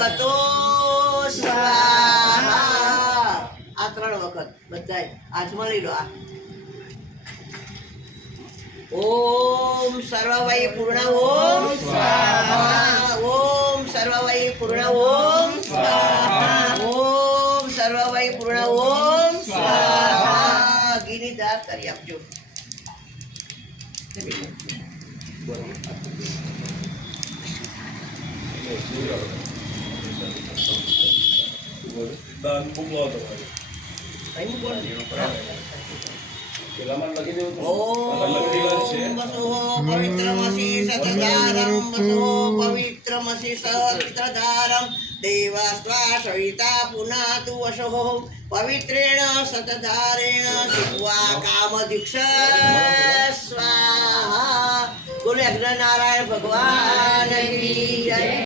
ગતો સ્વાહા. આ 3 વખત બધાય હાથમાં લઈ લો. આ ઓમ સર્વવૈ પૂર્ણ ઓમ સ્વાહા. ઓમ સર્વવૈ પૂર્ણ ઓમ સ્વાહા. ઓમ સર્વવૈ પૂર્ણ ઓમ સ્વાહા. ઘીની ધાર કરી આપજો. પવિત્રમસી સતધારમ વસો પવિત્રમસી સતધારમ દેવાસ્વા સવિતા પુનાતુ વશો પવિત્રેણ સતધારેણ શિવા કામદીક્ષ સ્વાહા. બોલે અગ્નિનારાયણ ભગવાન કી જય.